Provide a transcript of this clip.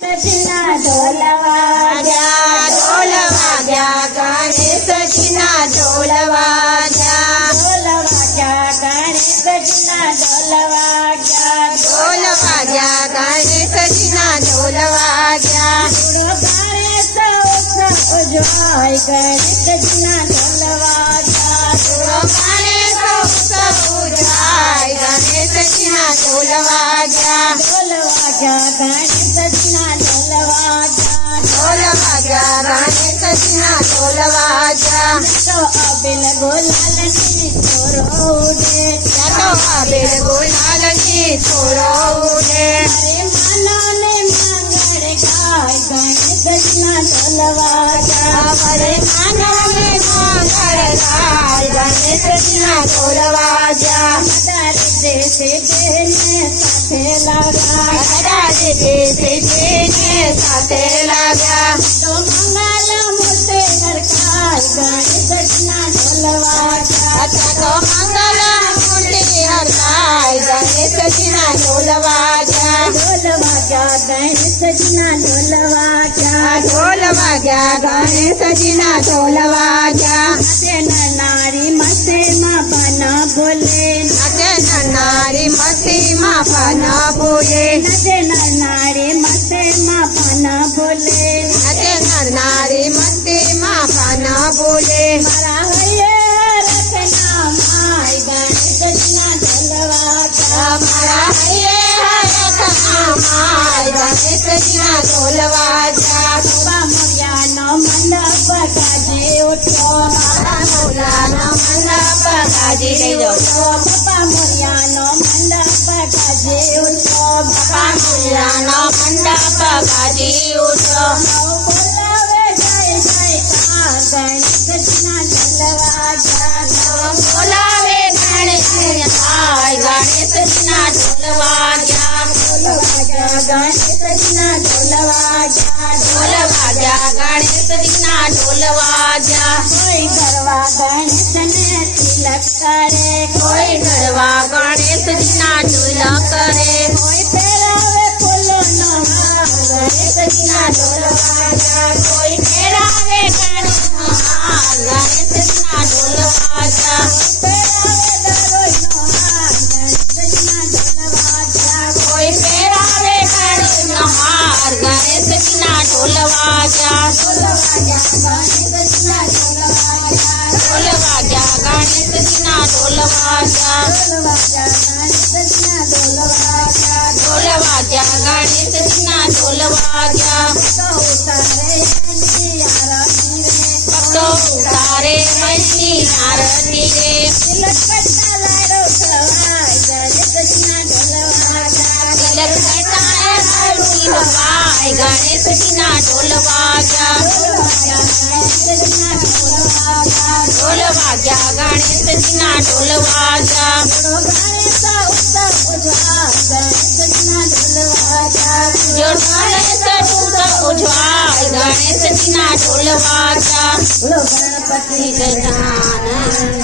सजना ढोलवाजा ढोलवाजा गणेश सजना ढोलवाजा ढोलवाजा गणेश सजना ढोलवाजा ढोलवाजा गणेश सजना ढोलवाजा गणेश उजवाय गणेश सजना ढोलवाजा गणेश उजवाय गणेश सजना ढोलवाजा ढोलवाजा गणेश सजना ढोलवाजा ढोलवाजा गणेश सजना ढोलवाजा तो अबिल गुलाल नी छोरो उड़े तो अबिल गुलाल नी छोरो उड़े हरे मानो ने मंगल गाय गणेश सजना ढोलवाजा हरे मानो ने मंगल गाय गणेश सजना ढोलवाजा से देने साथे लगा देने साथे लगा तो मंगल मूर्ति हरखाय गणेश सजना ढोलवाजा तो मंगल मूर्ति हरखाय गणेश सजना ढोलवाजा ढोलवाजा गणेश सजना ढोलवाजा ढोलवाजा गणेश सजना ढोलवाजा नारी मस्ते माँ बना बोले नारी मस्ती माँ पाना बोले नारी मस्ती माँ पाना बोले नारी मस्ती माँ पाना बोले मरा रखना माय गणेश सजना ढोलवाजा मरा रखना माय गणेश सजना ढोलवाजा बाबा मोरिया नो मंडप गाजे उठो बाबा मोरिया नो मंडप गाजे उठो बाबा मोरिया नो मंडप गाजे उठो बाबा मोरिया नो मंडप गाजे उठो बोलावे जय जयकार गणेश सजना ढोलवाजा बोलावे गणेश जयकार गणेश सजना ढोलवाजा ढोलवाजा गणेश सजना ढोलवाजा ढोलवाजा गणेश सजना ढोलवाजा कोई गरबा गणेश ने तिलक करे कोई गरबा गणेश सजना तिलक करे कोई फेरावे फूलों नो हार गणेश सजना ढोलवाजा कोई फेरावे गणेश नो हार गणेश सजना ढोलवाजा फेरावे दरोई नो हार गणेश सजना ढोलवाजा कोई फेरावे गणेश नो हार गणेश सजना ढोलवाजा ढोलवाजा गणेश सजना ढोलवाजा ढोलवाजा गणेश सजना ढोलवाजा ढोलवाजा गणेश सजना ढोलवाजा ढोलवाजा गणेश सजना ढोलवाजा तो उतारे मछली आरती रे तिलक कटाला रोटवाय गणेश सजना ढोलवाजा तिलक कटाला रोटवाय गणेश सजना ढोलवाजा ढोलवाजा गणेश सजना ढोलवाजा जो गणेश उजवाय गणेश सजना ढोलवाजा गणपति गजानन।